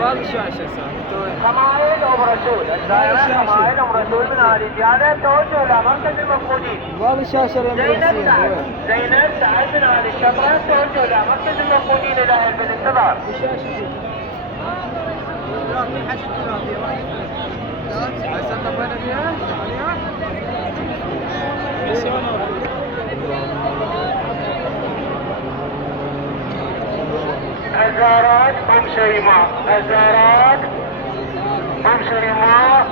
والشاشة خمائل أم رسول الدائرة خمائل أم رسول من أهل زيادة توجه إلى مركز المفقودين. والشاشة زينب سعد من أهل الشطرة توجه إلى مركز المفقودين إلى علم الانتظار. الزارات أم شيماء، الزارات أم شيماء